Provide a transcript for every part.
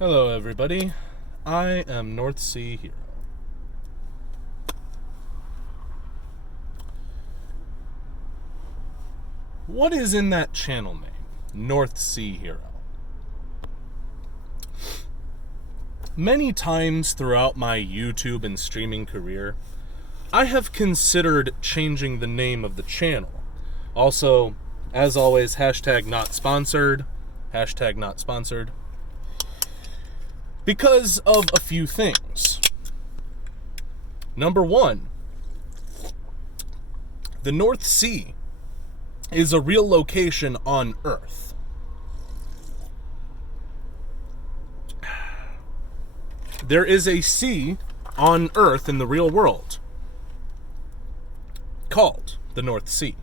Hello everybody, I am North Sea Hero. What is in that channel name, North Sea Hero? Many times throughout my YouTube and streaming career, I have considered changing the name of the channel. Also, as always, hashtag not sponsored, because of a few things. Number one, the North Sea is a real location on Earth. There is a sea on Earth in the real world called the North Sea.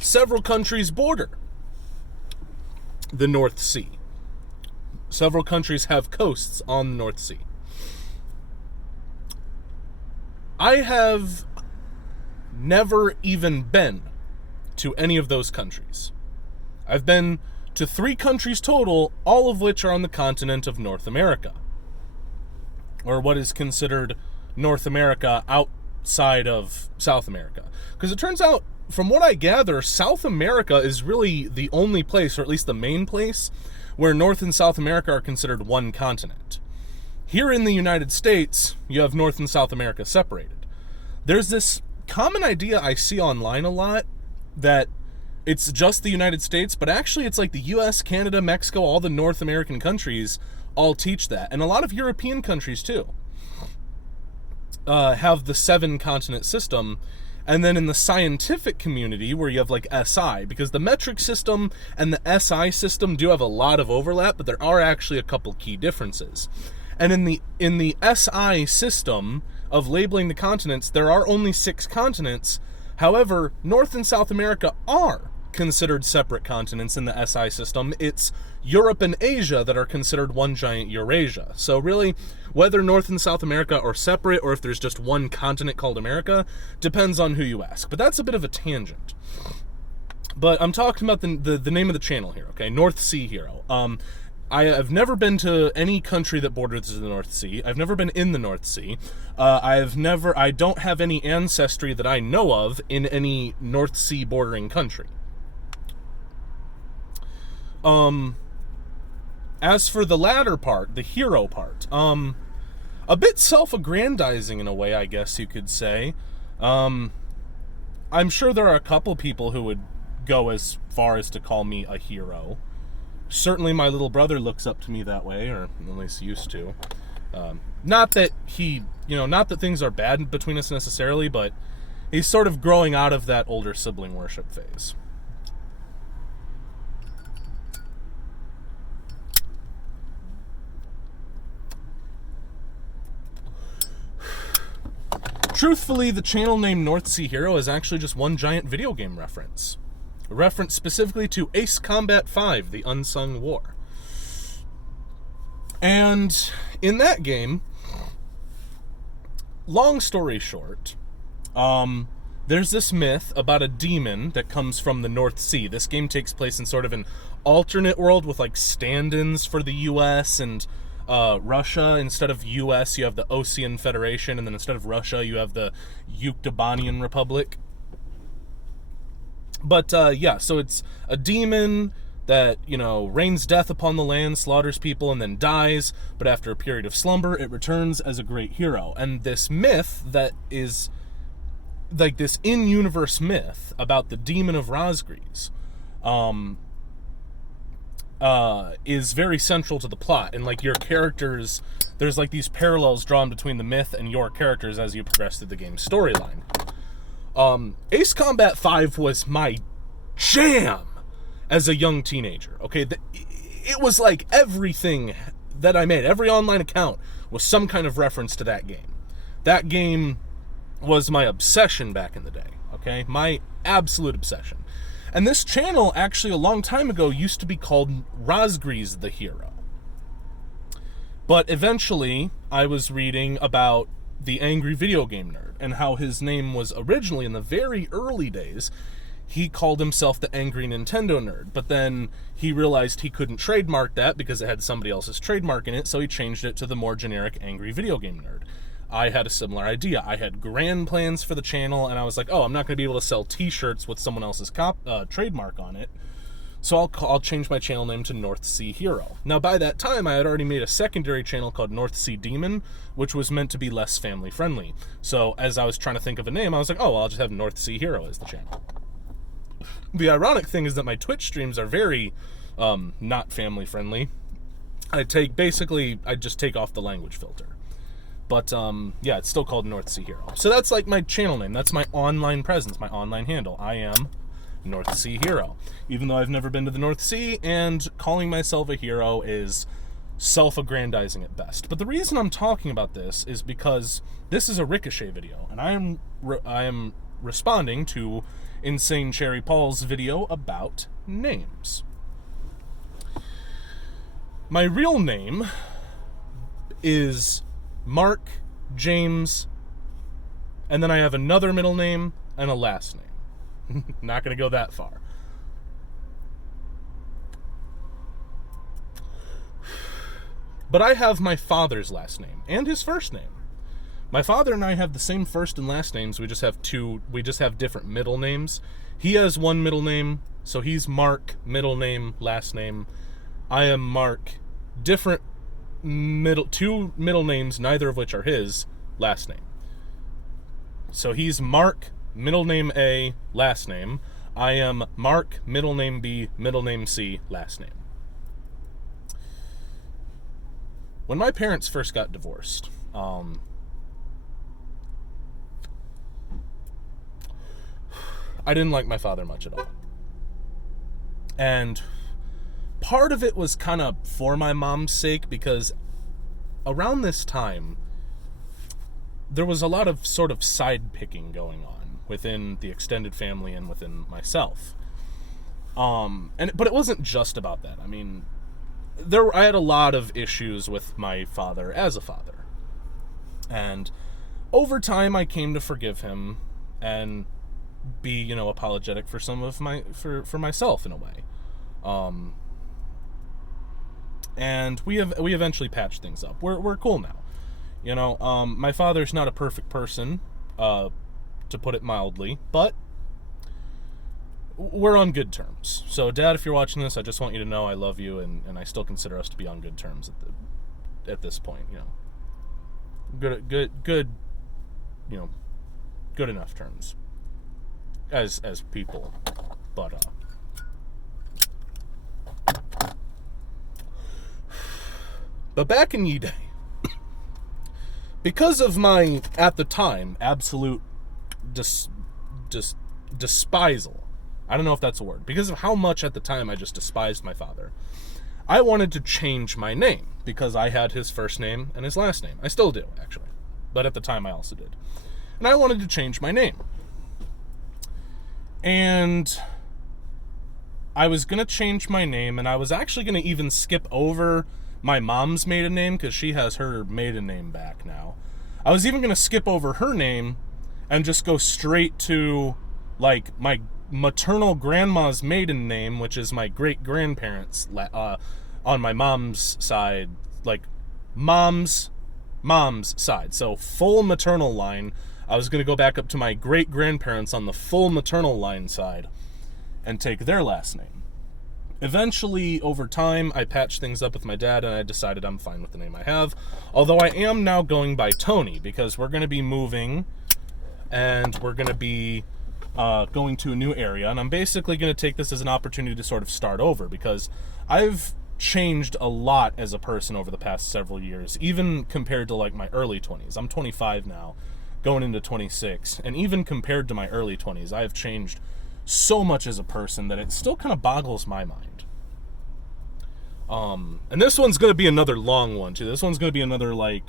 Several countries border the North Sea. Several countries have coasts on the North Sea. I have never even been to any of those countries. I've been to 3 countries total, all of which are on the continent of North America, or what is considered North America outside of South America. Because it turns out, from what I gather, South America is really the only place, or at least the main place, where North and South America are considered one continent. Here in the United States, you have North and South America separated. There's this common idea I see online a lot that it's just the United States, but actually it's like the US, Canada, Mexico, all the North American countries all teach that. And a lot of European countries too have the 7-continent system. And then in the scientific community, where you have like SI, because the metric system and the SI system do have a lot of overlap, but there are actually a couple key differences. And in the SI system of labeling the continents, there are only 6 continents. However, North and South America are considered separate continents in the SI system. It's Europe and Asia that are considered one giant Eurasia. So really, whether North and South America are separate or if there's just one continent called America depends on who you ask. But that's a bit of a tangent. But I'm talking about the name of the channel here, okay? North Sea Hero. I have never been to any country that borders the North Sea. I've never been in the North Sea. I don't have any ancestry that I know of in any North Sea bordering country. As for the latter part, the hero part, a bit self-aggrandizing in a way, I guess you could say. I'm sure there are a couple people who would go as far as to call me a hero. Certainly my little brother looks up to me that way, or at least used to. Not that things are bad between us necessarily, but he's sort of growing out of that older sibling worship phase. Truthfully, the channel name North Sea Hero is actually just one giant video game reference. A reference specifically to Ace Combat 5, The Unsung War. And in that game, long story short, there's this myth about a demon that comes from the North Sea. This game takes place in sort of an alternate world with like stand-ins for the US and Russia. Instead of US, you have the Ocean Federation, and then instead of Russia, you have the Yuktobanian Republic. But so it's a demon that, rains death upon the land, slaughters people, and then dies, but after a period of slumber, it returns as a great hero. And this myth that is like this in-universe myth about the demon of Rosgries is very central to the plot. And like your characters, there's like these parallels drawn between the myth and your characters as you progress through the game's storyline. Ace Combat 5 was my jam as a young teenager, okay? It was like everything that I made, every online account was some kind of reference to that game. That game was my obsession back in the day, okay? My absolute obsession. And this channel, actually, a long time ago, used to be called Rosgries the Hero. But eventually, I was reading about the Angry Video Game Nerd and how his name was originally, in the very early days, he called himself the Angry Nintendo Nerd, but then he realized he couldn't trademark that because it had somebody else's trademark in it, so he changed it to the more generic Angry Video Game Nerd. I had a similar idea. I had grand plans for the channel, and I was like, oh, I'm not going to be able to sell t-shirts with someone else's trademark on it, so I'll change my channel name to North Sea Hero. Now, by that time, I had already made a secondary channel called North Sea Demon, which was meant to be less family-friendly. So as I was trying to think of a name, I was like, oh, well, I'll just have North Sea Hero as the channel. The ironic thing is that my Twitch streams are very not family-friendly. I just take off the language filter. But, yeah, it's still called North Sea Hero. So that's like my channel name. That's my online presence, my online handle. I am North Sea Hero. Even though I've never been to the North Sea, and calling myself a hero is self-aggrandizing at best. But the reason I'm talking about this is because this is a Ricochet video, and I am responding to Insane Cherry Paul's video about names. My real name is Mark James, and then I have another middle name and a last name. Not going to go that far. But I have my father's last name and his first name. My father and I have the same first and last names. We just have different middle names. He has one middle name, so he's Mark, middle name, last name. I am Mark, two middle names, neither of which are his last name. So he's Mark, middle name A, last name. I am Mark, middle name B, middle name C, last name. When my parents first got divorced, I didn't like my father much at all. And part of it was kind of for my mom's sake, because around this time, there was a lot of sort of side picking going on within the extended family and within myself. But it wasn't just about that. I mean, I had a lot of issues with my father as a father. And over time, I came to forgive him and be, apologetic for some of for myself in a way. And we eventually patched things up. We're cool now. My father's not a perfect person, to put it mildly, but we're on good terms. So, Dad, if you're watching this, I just want you to know I love you, and I still consider us to be on good terms at this point. Good enough terms as people, but back in ye day, because of my, at the time, absolute despisal, I don't know if that's a word, because of how much at the time I just despised my father, I wanted to change my name, because I had his first name and his last name. I still do, actually, but at the time I also did. And I wanted to change my name. And I was going to change my name, and I was actually going to even skip over my mom's maiden name, because she has her maiden name back now. I was even going to skip over her name and just go straight to, like, my maternal grandma's maiden name, which is my great-grandparents' on my mom's side, like, mom's side. So, full maternal line. I was going to go back up to my great-grandparents on the full maternal line side and take their last name. Eventually, over time, I patched things up with my dad, and I decided I'm fine with the name I have. Although I am now going by Tony, because we're going to be moving, and we're going to be going to a new area, and I'm basically going to take this as an opportunity to sort of start over, because I've changed a lot as a person over the past several years, even compared to, like, my early 20s. I'm 25 now, going into 26, and even compared to my early 20s, I have changed so much as a person that it still kind of boggles my mind. And this one's going to be another long one, too. This one's going to be another, like,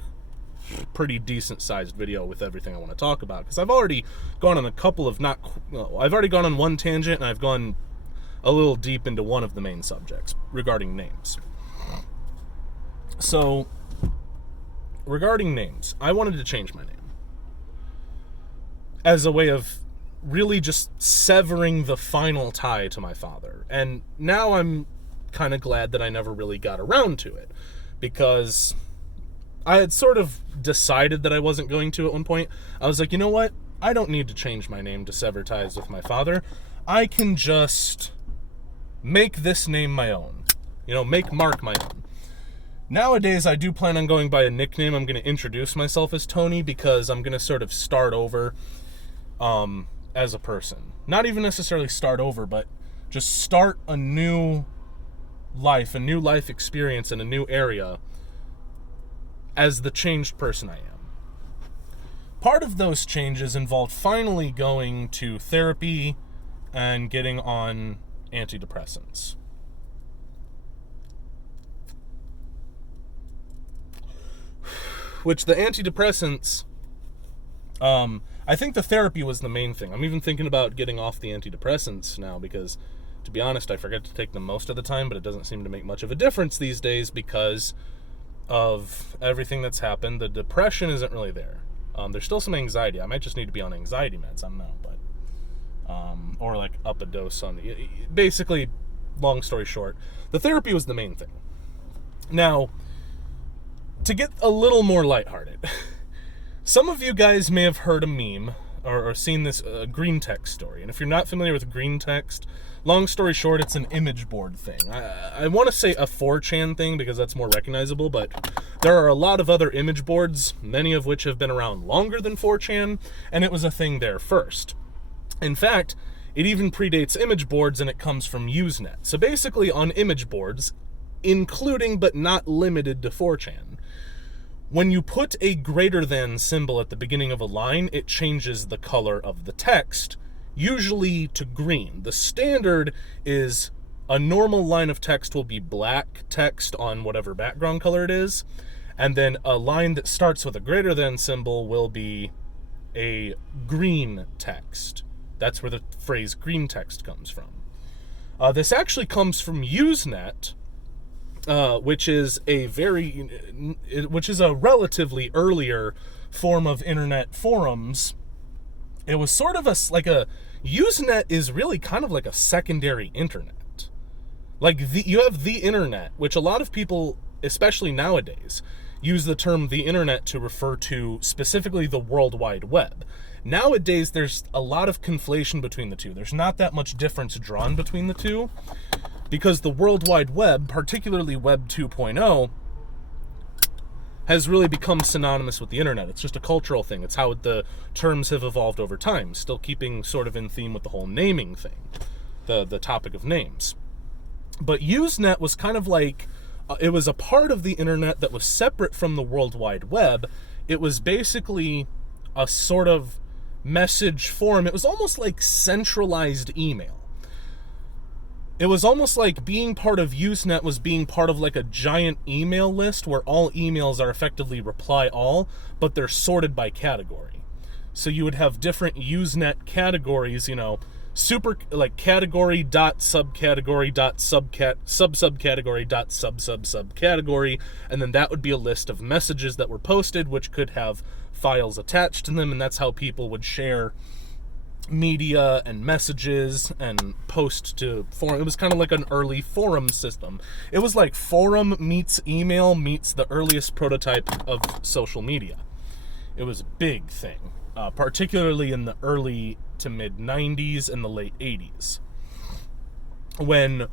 pretty decent-sized video with everything I want to talk about, because I've already gone on a couple of I've already gone on one tangent, and I've gone a little deep into one of the main subjects regarding names. So, regarding names, I wanted to change my name as a way of really just severing the final tie to my father. And now I'm kind of glad that I never really got around to it, because I had sort of decided that I wasn't going to at one point. I was like, you know what? I don't need to change my name to sever ties with my father. I can just make this name my own. Make Mark my own. Nowadays, I do plan on going by a nickname. I'm going to introduce myself as Tony, because I'm going to sort of start over as a person. Not even necessarily start over, but just start a new life experience in a new area as the changed person I am. Part of those changes involved finally going to therapy and getting on antidepressants. Which the antidepressants, I think the therapy was the main thing. I'm even thinking about getting off the antidepressants now, because, to be honest, I forget to take them most of the time, but it doesn't seem to make much of a difference these days because of everything that's happened. The depression isn't really there. There's still some anxiety. I might just need to be on anxiety meds. I don't know, but or like up a dose on. Basically, long story short, the therapy was the main thing. Now, to get a little more lighthearted, some of you guys may have heard a meme or seen this green text story. And if you're not familiar with green text, long story short, it's an image board thing. I want to say a 4chan thing because that's more recognizable, but there are a lot of other image boards, many of which have been around longer than 4chan, and it was a thing there first. In fact, it even predates image boards, and it comes from Usenet. So basically, on image boards, including but not limited to 4chan, when you put a greater than symbol at the beginning of a line, it changes the color of the text, usually to green. The standard is a normal line of text will be black text on whatever background color it is, and then a line that starts with a greater than symbol will be a green text. That's where the phrase green text comes from. This actually comes from Usenet, which is a relatively earlier form of internet forums. It was sort of Usenet is really kind of like a secondary internet. You have the internet, which a lot of people, especially nowadays, use the term the internet to refer to specifically the World Wide Web. Nowadays, there's a lot of conflation between the two. There's not that much difference drawn between the two, because the World Wide Web, particularly Web 2.0, has really become synonymous with the internet. It's just a cultural thing. It's how the terms have evolved over time, still keeping sort of in theme with the whole naming thing, the topic of names. But Usenet was kind of like, it was a part of the internet that was separate from the World Wide Web. It was basically a sort of message forum. It was almost like centralized email. It was almost like being part of Usenet was being part of like a giant email list where all emails are effectively reply all, but they're sorted by category. So you would have different Usenet categories, super like category dot subcategory dot subcategory dot subcategory, and then that would be a list of messages that were posted, which could have files attached to them, and that's how people would share media and messages and post to forum. It was kind of like an early forum system. It was like forum meets email meets the earliest prototype of social media. It was a big thing, particularly in the early to mid 90s and the late 80s, when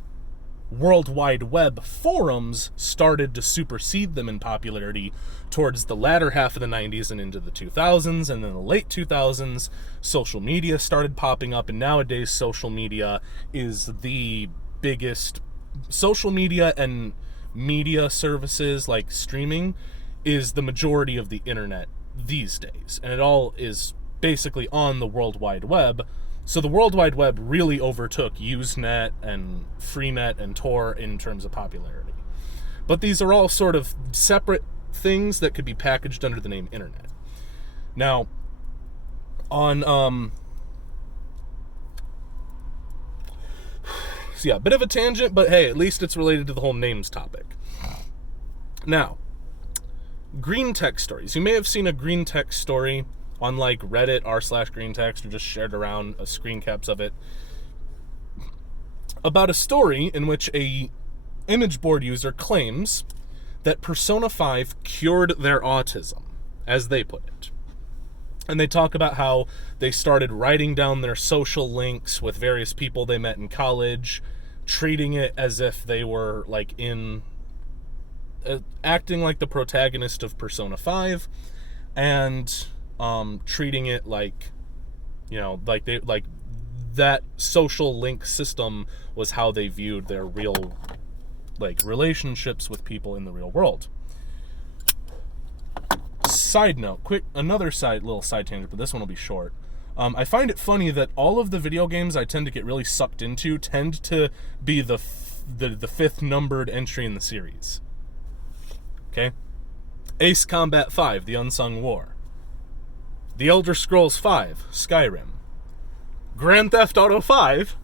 World Wide Web forums started to supersede them in popularity towards the latter half of the 90s and into the 2000s, and then in the late 2000s, social media started popping up, and nowadays social media is the biggest. Social media and media services like streaming is the majority of the internet these days, and it all is basically on the World Wide Web. So the World Wide Web really overtook Usenet and Freenet and Tor in terms of popularity. But these are all sort of separate things that could be packaged under the name internet. Now, on so yeah, a bit of a tangent, but hey, at least it's related to the whole names topic. Now, green text stories. You may have seen a green text story on like Reddit r/green text, or just shared around screen caps of it, about a story in which a image board user claims that Persona 5 cured their autism, as they put it. And they talk about how they started writing down their social links with various people they met in college, treating it as if they were like acting like the protagonist of Persona 5, and treating it like, like that social link system was how they viewed their real like relationships with people in the real world. Side note, another little side tangent, but this one will be short. I find it funny that all of the video games I tend to get really sucked into tend to be the fifth numbered entry in the series. Okay? Ace Combat 5, The Unsung War. The Elder Scrolls 5, Skyrim. Grand Theft Auto 5.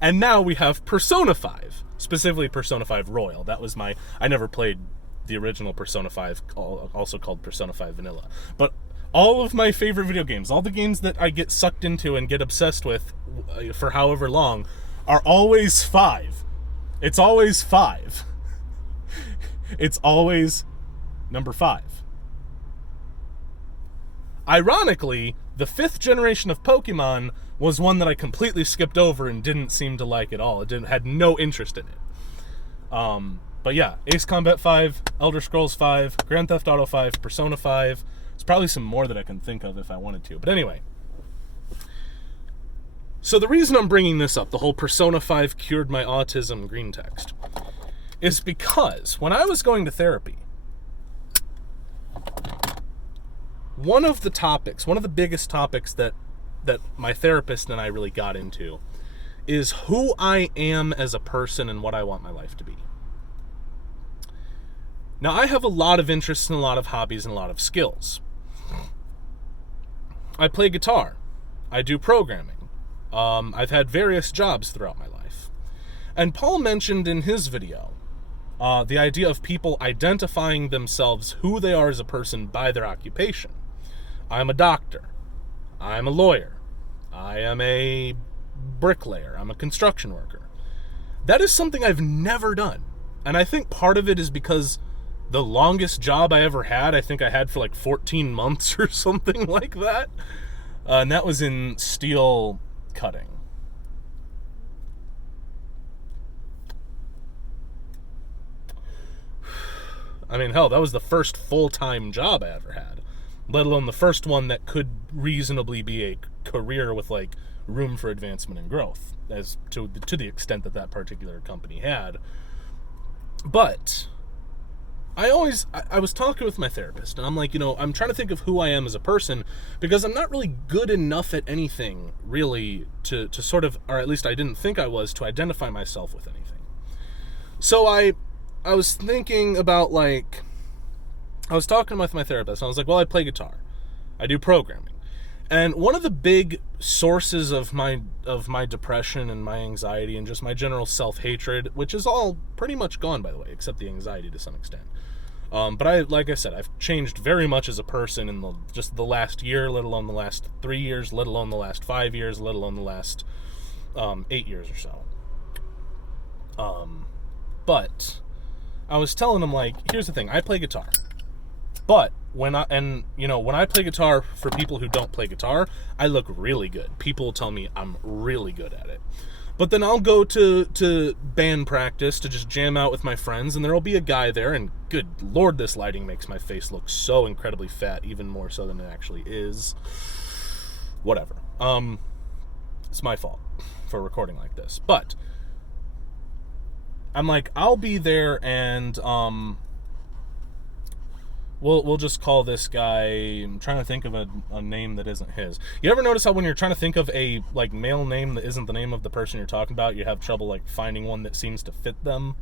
And now we have Persona 5. Specifically Persona 5 Royal. That was I never played the original Persona 5, also called Persona 5 Vanilla. But all of my favorite video games, all the games that I get sucked into and get obsessed with for however long, are always 5. It's always 5. It's always number 5. Ironically, the 5th generation of Pokemon was one that I completely skipped over and didn't seem to like at all. Had no interest in it. But yeah, Ace Combat 5, Elder Scrolls 5, Grand Theft Auto 5, Persona 5. There's probably some more that I can think of if I wanted to. But anyway. So the reason I'm bringing this up, the whole Persona 5 cured my autism green text, is because when I was going to therapy, one of the biggest topics that my therapist and I really got into is who I am as a person and what I want my life to be. Now, I have a lot of interests and a lot of hobbies and a lot of skills. I play guitar. I do programming. I've had various jobs throughout my life. And Paul mentioned in his video the idea of people identifying themselves, who they are as a person, by their occupation. I'm a doctor. I'm a lawyer. I am a bricklayer. I'm a construction worker. That is something I've never done. And I think part of it is because the longest job I ever had, I think I had for like 14 months or something like that. And that was in steel cutting. I mean, hell, that was the first full-time job I ever had, let alone the first one that could reasonably be a career with like room for advancement and growth, as to the extent that particular company had. But I was talking with my therapist, and I'm like, I'm trying to think of who I am as a person, because I'm not really good enough at anything, really, to sort of, or at least I didn't think I was, to identify myself with anything. So I was thinking about, like, I was talking with my therapist, and I was like, well, I play guitar. I do programming. And one of the big sources of my depression and my anxiety and just my general self-hatred, which is all pretty much gone, by the way, except the anxiety to some extent. But like I said, I've changed very much as a person in just the last year, let alone the last 3 years, let alone the last 5 years, let alone the last 8 years or so. But I was telling him, like, here's the thing, I play guitar. But when I play guitar, for people who don't play guitar, I look really good. People tell me I'm really good at it. But then I'll go to band practice to just jam out with my friends, and there'll be a guy there, and good lord, this lighting makes my face look so incredibly fat, even more so than it actually is. Whatever. It's my fault for recording like this. But I'm like, I'll be there, and We'll just call this guy, I'm trying to think of a name that isn't his. You ever notice how when you're trying to think of a like male name that isn't the name of the person you're talking about, you have trouble like finding one that seems to fit them?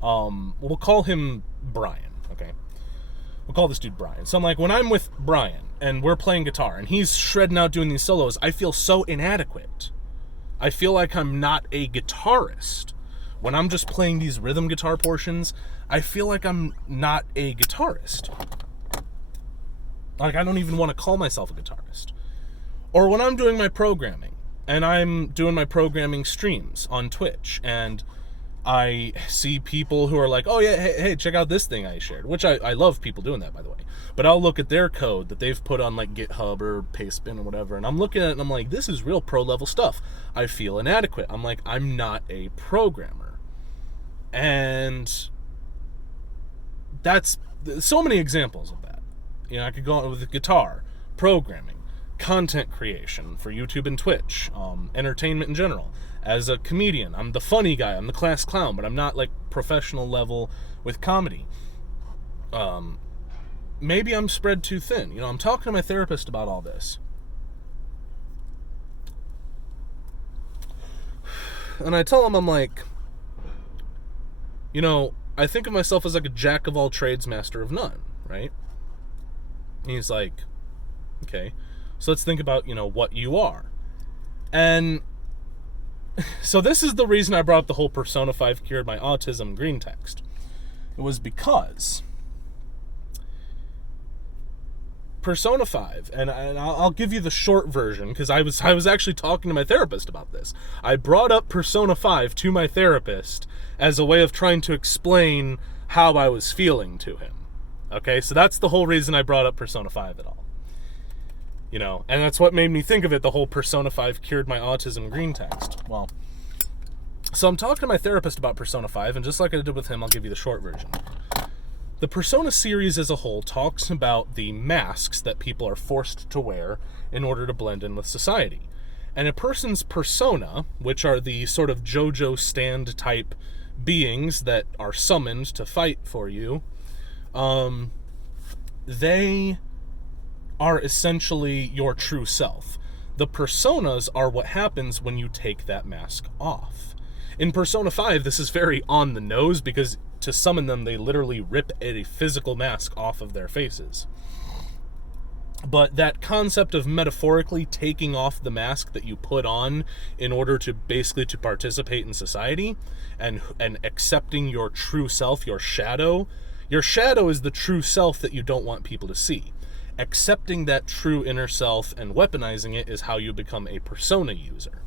We'll call him Brian, okay? We'll call this dude Brian. So I'm like, when I'm with Brian and we're playing guitar and he's shredding out doing these solos, I feel so inadequate. I feel like I'm not a guitarist. When I'm just playing these rhythm guitar portions, I feel like I'm not a guitarist. Like, I don't even want to call myself a guitarist. Or when I'm doing my programming, and I'm doing my programming streams on Twitch, and I see people who are like, oh yeah, hey, check out this thing I shared, which I love people doing that, by the way. But I'll look at their code that they've put on like GitHub or Pastebin or whatever, and I'm looking at it and I'm like, this is real pro level stuff. I feel inadequate. I'm like, I'm not a programmer. And that's so many examples of that. You know, I could go on with guitar, programming, content creation for YouTube and Twitch, entertainment in general. As a comedian, I'm the funny guy, I'm the class clown, but I'm not like professional level with comedy. Maybe I'm spread too thin. You know, I'm talking to my therapist about all this. And I tell him, I'm like, you know, I think of myself as like a jack of all trades, master of none, right? And he's like, okay, so let's think about, you know, what you are. And so this is the reason I brought up the whole Persona 5 cured my autism green text. It was because Persona 5, and I'll give you the short version, because I was actually talking to my therapist about this. I brought up Persona 5 to my therapist as a way of trying to explain how I was feeling to him. Okay, so that's the whole reason I brought up Persona 5 at all. You know, and that's what made me think of it, the whole Persona 5 cured my autism green text. Well, so I'm talking to my therapist about Persona 5, and just like I did with him, I'll give you the short version. The Persona series as a whole talks about the masks that people are forced to wear in order to blend in with society. And a person's persona, which are the sort of JoJo stand type beings that are summoned to fight for you, they are essentially your true self. The personas are what happens when you take that mask off. In Persona 5, this is very on the nose, because to summon them, they literally rip a physical mask off of their faces. But that concept of metaphorically taking off the mask that you put on in order to basically to participate in society, and accepting your true self, your shadow is the true self that you don't want people to see. Accepting that true inner self and weaponizing it is how you become a persona user.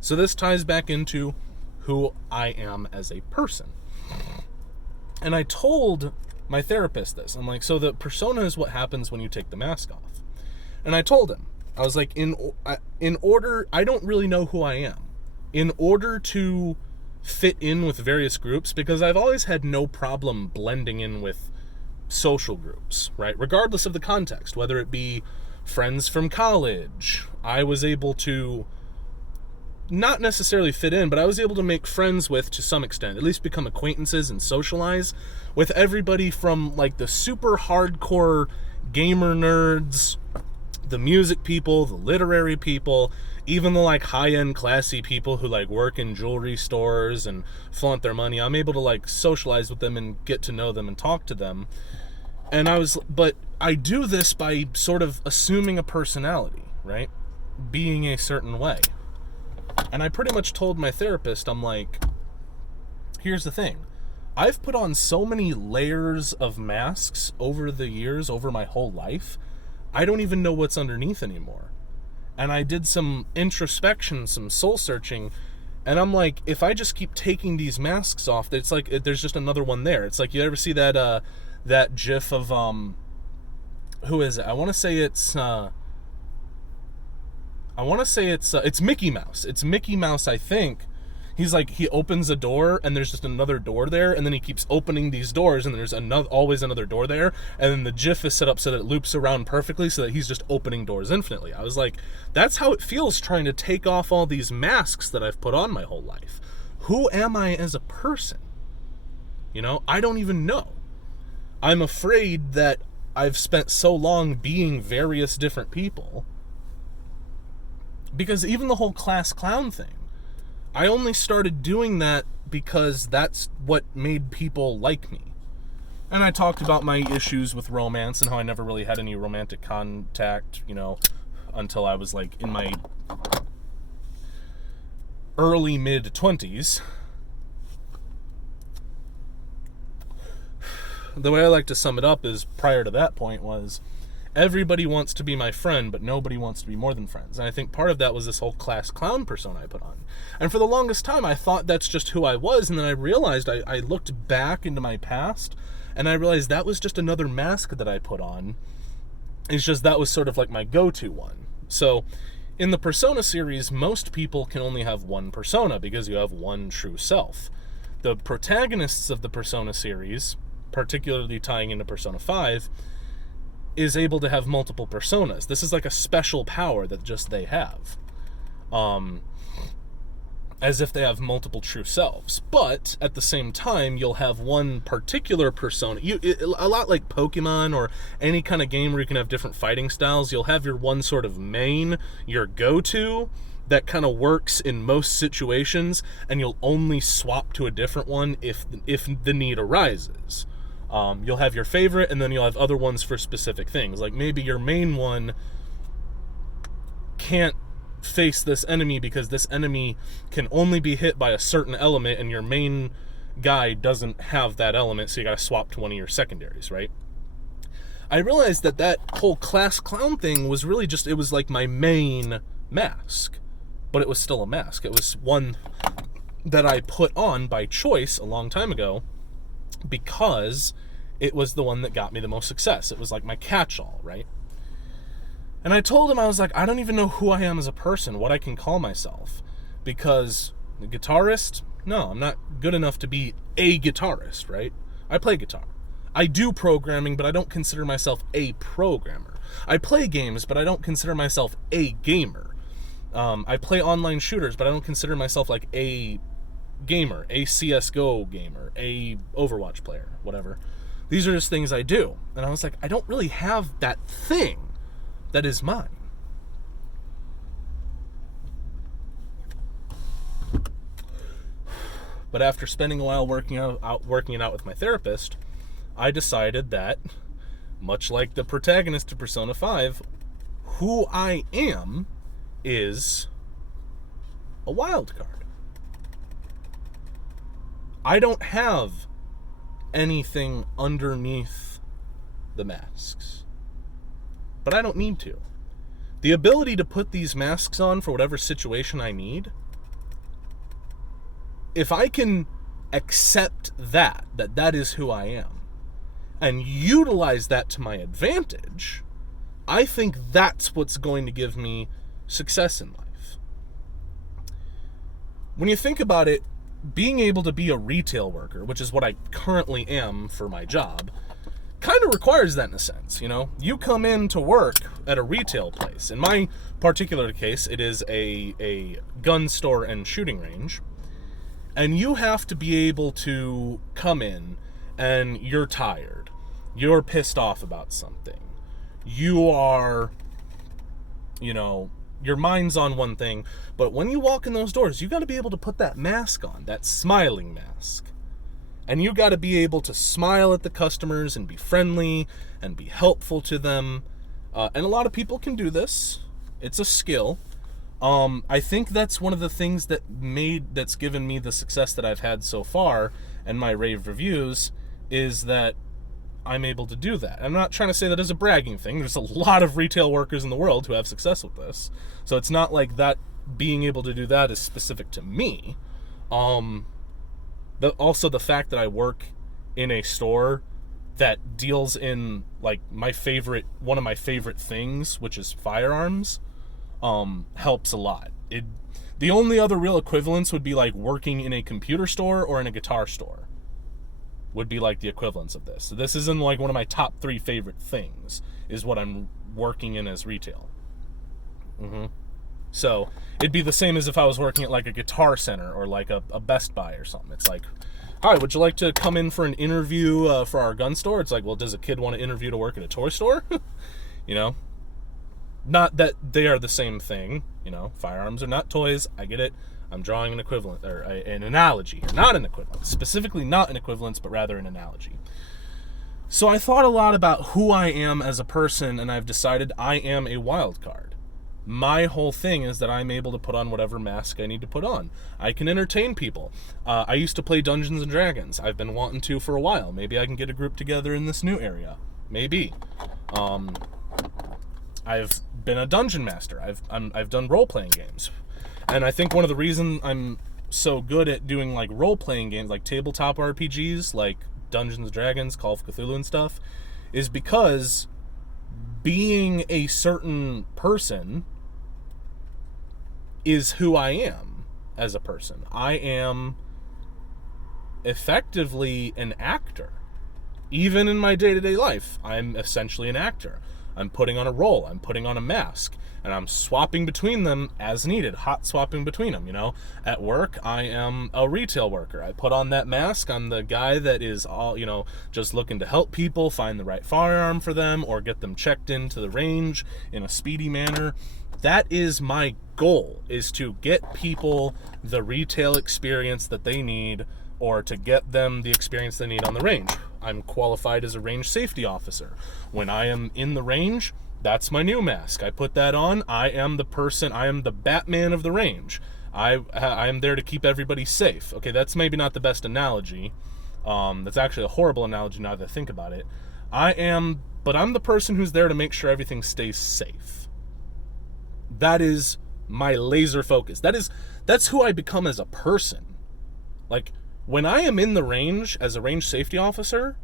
So this ties back into who I am as a person. And I told my therapist this. I'm like, so the persona is what happens when you take the mask off. And I told him, I was like, in order, I don't really know who I am. In order to fit in with various groups, because I've always had no problem blending in with social groups, right? Regardless of the context, whether it be friends from college, I was able to not necessarily fit in, but I was able to make friends with, to some extent, at least become acquaintances and socialize with everybody from like the super hardcore gamer nerds, the music people, the literary people, even the like high-end classy people who like work in jewelry stores and flaunt their money. I'm able to like socialize with them and get to know them and talk to them. And but I do this by sort of assuming a personality, right? Being a certain way. And I pretty much told my therapist, I'm like, here's the thing. I've put on so many layers of masks over the years, over my whole life, I don't even know what's underneath anymore. And I did some introspection, some soul searching, and I'm like, if I just keep taking these masks off, it's like there's just another one there. It's like, you ever see that that GIF of who is it? I want to say it's Mickey Mouse. It's Mickey Mouse, I think. He's like, he opens a door and there's just another door there, and then he keeps opening these doors and there's always another door there, and then the GIF is set up so that it loops around perfectly so that he's just opening doors infinitely. I was like, that's how it feels trying to take off all these masks that I've put on my whole life. Who am I as a person? You know, I don't even know. I'm afraid that I've spent so long being various different people, because even the whole class clown thing, I only started doing that because that's what made people like me. And I talked about my issues with romance and how I never really had any romantic contact, you know, until I was like in my early mid-20s, the way I like to sum it up is, prior to that point, was everybody wants to be my friend, but nobody wants to be more than friends. And I think part of that was this whole class clown persona I put on. And for the longest time, I thought that's just who I was. And then I realized, I looked back into my past, and I realized that was just another mask that I put on. It's just that was sort of like my go-to one. So in the Persona series, most people can only have one persona because you have one true self. The protagonists of the Persona series, particularly tying into Persona 5, is able to have multiple personas. This is like a special power that just they have. As if they have multiple true selves. But at the same time, you'll have one particular persona. A lot like Pokemon or any kind of game where you can have different fighting styles, you'll have your one sort of main, your go-to, that kind of works in most situations, and you'll only swap to a different one if the need arises. You'll have your favorite, and then you'll have other ones for specific things. Like maybe your main one can't face this enemy because this enemy can only be hit by a certain element, and your main guy doesn't have that element, so you gotta swap to one of your secondaries, right? I realized that whole class clown thing was really just, it was like my main mask, but it was still a mask. It was one that I put on by choice a long time ago, because it was the one that got me the most success. It was like my catch-all, right? And I told him, I was like, I don't even know who I am as a person, what I can call myself. Because the guitarist, no, I'm not good enough to be a guitarist, right? I play guitar. I do programming, but I don't consider myself a programmer. I play games, but I don't consider myself a gamer. I play online shooters, but I don't consider myself like a gamer, a CSGO gamer, a Overwatch player, whatever. These are just things I do. And I was like, I don't really have that thing that is mine. But after spending a while working it out with my therapist, I decided that, much like the protagonist of Persona 5, who I am is a wild card. I don't have anything underneath the masks. But I don't need to. The ability to put these masks on for whatever situation I need, if I can accept that is who I am, and utilize that to my advantage, I think that's what's going to give me success in life. When you think about it, being able to be a retail worker, which is what I currently am for my job, kind of requires that in a sense, you know? You come in to work at a retail place. In my particular case, it is a gun store and shooting range. And you have to be able to come in and you're tired. You're pissed off about something. You are, you know, your mind's on one thing. But when you walk in those doors, you got to be able to put that mask on, that smiling mask. And you got to be able to smile at the customers and be friendly and be helpful to them. And a lot of people can do this. It's a skill. I think that's one of the things that's given me the success that I've had so far and my rave reviews, is that I'm able to do that. I'm not trying to say that as a bragging thing. There's a lot of retail workers in the world who have success with this. So it's not like that being able to do that is specific to me. Also the fact that I work in a store that deals in like one of my favorite things, which is firearms, helps a lot. The only other real equivalence would be like working in a computer store or in a guitar store would be like the equivalence of this. So this isn't like one of my top 3 favorite things is what I'm working in as retail. So it'd be the same as if I was working at like a Guitar Center or like a Best Buy or something. It's like, hi, would you like to come in for an interview for our gun store? It's like, well, does a kid want to interview to work at a toy store? You know? Not that they are the same thing, you know, firearms are not toys, I get it. I'm drawing an equivalent, or an analogy, or not an equivalent, specifically not an equivalence, but rather an analogy. So I thought a lot about who I am as a person, and I've decided I am a wild card. My whole thing is that I'm able to put on whatever mask I need to put on. I can entertain people. I used to play Dungeons and Dragons. I've been wanting to for a while. Maybe I can get a group together in this new area. Maybe. I've been a dungeon master. I've done role-playing games. And I think one of the reasons I'm so good at doing like role-playing games, like tabletop RPGs, like Dungeons and Dragons, Call of Cthulhu and stuff, is because being a certain person is who I am as a person. I am effectively an actor. Even in my day-to-day life, I'm essentially an actor. I'm putting on a role, I'm putting on a mask, and I'm swapping between them as needed, hot swapping between them, you know? At work, I am a retail worker. I put on that mask, I'm the guy that is all, just looking to help people find the right firearm for them or get them checked into the range in a speedy manner. That is my goal, is to get people the retail experience that they need or to get them the experience they need on the range. I'm qualified as a range safety officer. When I am in the range, that's my new mask. I put that on. I am the person, I am the Batman of the range. I am there to keep everybody safe. Okay, that's maybe not the best analogy. That's actually a horrible analogy now that I think about it. I'm the person who's there to make sure everything stays safe. That is my laser focus. That's who I become as a person. Like, when I am in the range as a range safety officer,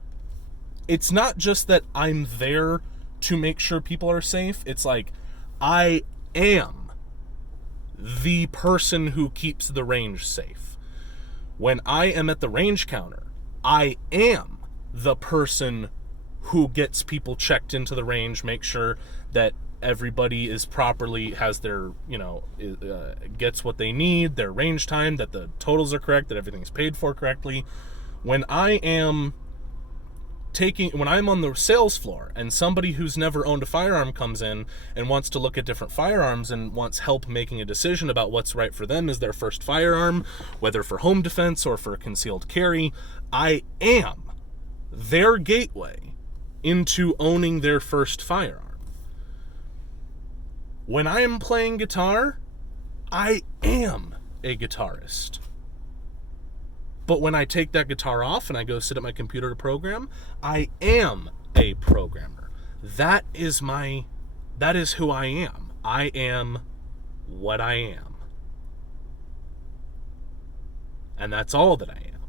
it's not just that I'm there to make sure people are safe. It's like, I am the person who keeps the range safe. When I am at the range counter, I am the person who gets people checked into the range, make sure that everybody is properly, has their, gets what they need, their range time, that the totals are correct, that everything's paid for correctly. When I'm on the sales floor and somebody who's never owned a firearm comes in and wants to look at different firearms and wants help making a decision about what's right for them as their first firearm, whether for home defense or for concealed carry, I am their gateway into owning their first firearm. When I am playing guitar, I am a guitarist. But when I take that guitar off and I go sit at my computer to program, I am a programmer. That is who I am. I am what I am. And that's all that I am.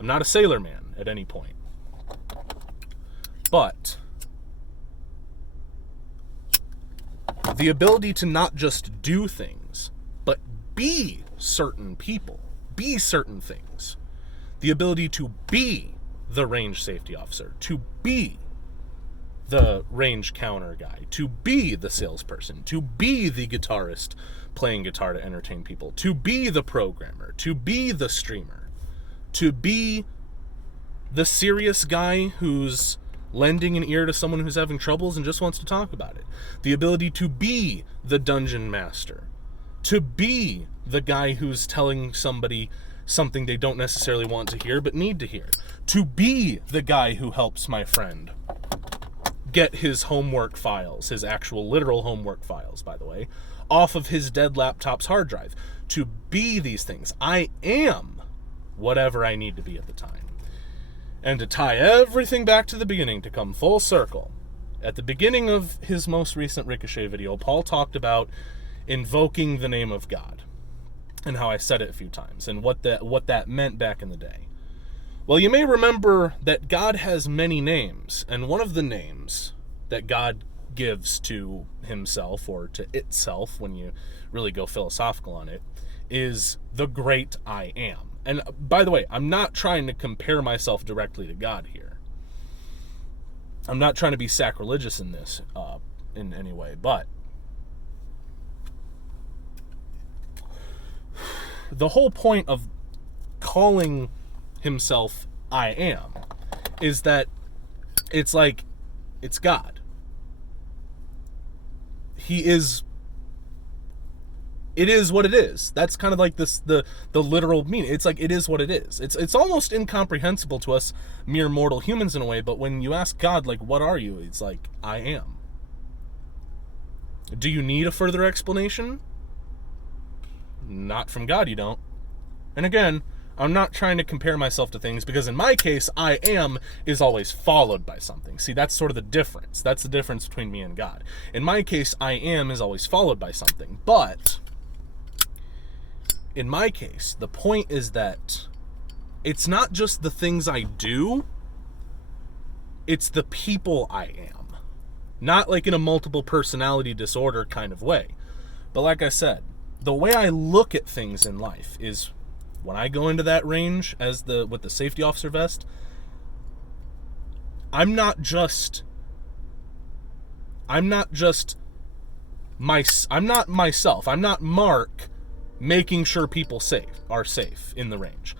I'm not a sailor man at any point. But the ability to not just do things, but be certain people, be certain things. The ability to be the range safety officer, to be the range counter guy, to be the salesperson, to be the guitarist playing guitar to entertain people, to be the programmer, to be the streamer, to be the serious guy who's lending an ear to someone who's having troubles and just wants to talk about it. The ability to be the dungeon master. To be the guy who's telling somebody something they don't necessarily want to hear but need to hear. To be the guy who helps my friend get his homework files, his actual literal homework files, by the way, off of his dead laptop's hard drive. To be these things. I am whatever I need to be at the time. And to tie everything back to the beginning, to come full circle, at the beginning of his most recent Ricochet video, Paul talked about invoking the name of God, and how I said it a few times, and what that meant back in the day. Well, you may remember that God has many names, and one of the names that God gives to himself, or to itself, when you really go philosophical on it, is the great I am. And by the way, I'm not trying to compare myself directly to God here. I'm not trying to be sacrilegious in this, in any way, but the whole point of calling himself I am is that it's like, it's God. It is what it is. That's kind of like this, the literal meaning. It's like, it is what it is. It's almost incomprehensible to us mere mortal humans in a way, but when you ask God, like, what are you? It's like, I am. Do you need a further explanation? Not from God, you don't. And again, I'm not trying to compare myself to things, because in my case, I am is always followed by something. See, that's sort of the difference. That's the difference between me and God. In my case, I am is always followed by something. But in my case, the point is that it's not just the things I do, it's the people I am. Not like in a multiple personality disorder kind of way. But like I said, the way I look at things in life is, when I go into that range with the safety officer vest, I'm not myself. I'm not Mark making sure people are safe in the range.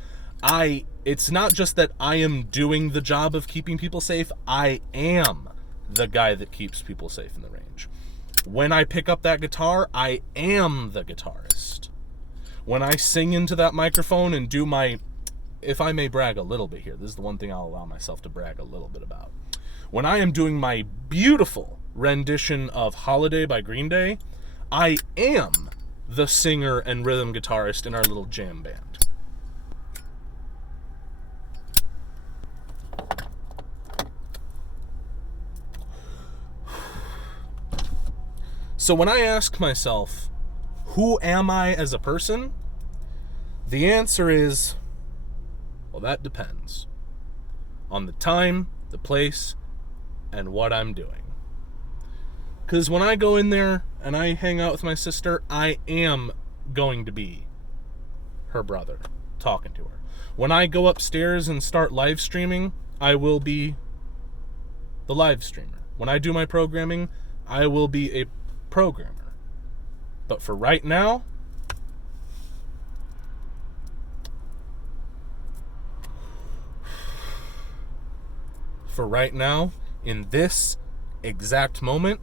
It's not just that I am doing the job of keeping people safe. I am the guy that keeps people safe in the range. When I pick up that guitar, I am the guitarist. When I sing into that microphone and do my, if I may brag a little bit here, this is the one thing I'll allow myself to brag a little bit about. When I am doing my beautiful rendition of Holiday by Green Day, I am the singer and rhythm guitarist in our little jam band. So when I ask myself, who am I as a person? The answer is, well, that depends on the time, the place, and what I'm doing. Because when I go in there and I hang out with my sister, I am going to be her brother, talking to her. When I go upstairs and start live streaming, I will be the live streamer. When I do my programming, I will be a programmer. But for right now, in this exact moment,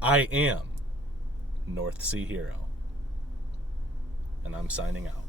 I am North Sea Hero. And I'm signing out.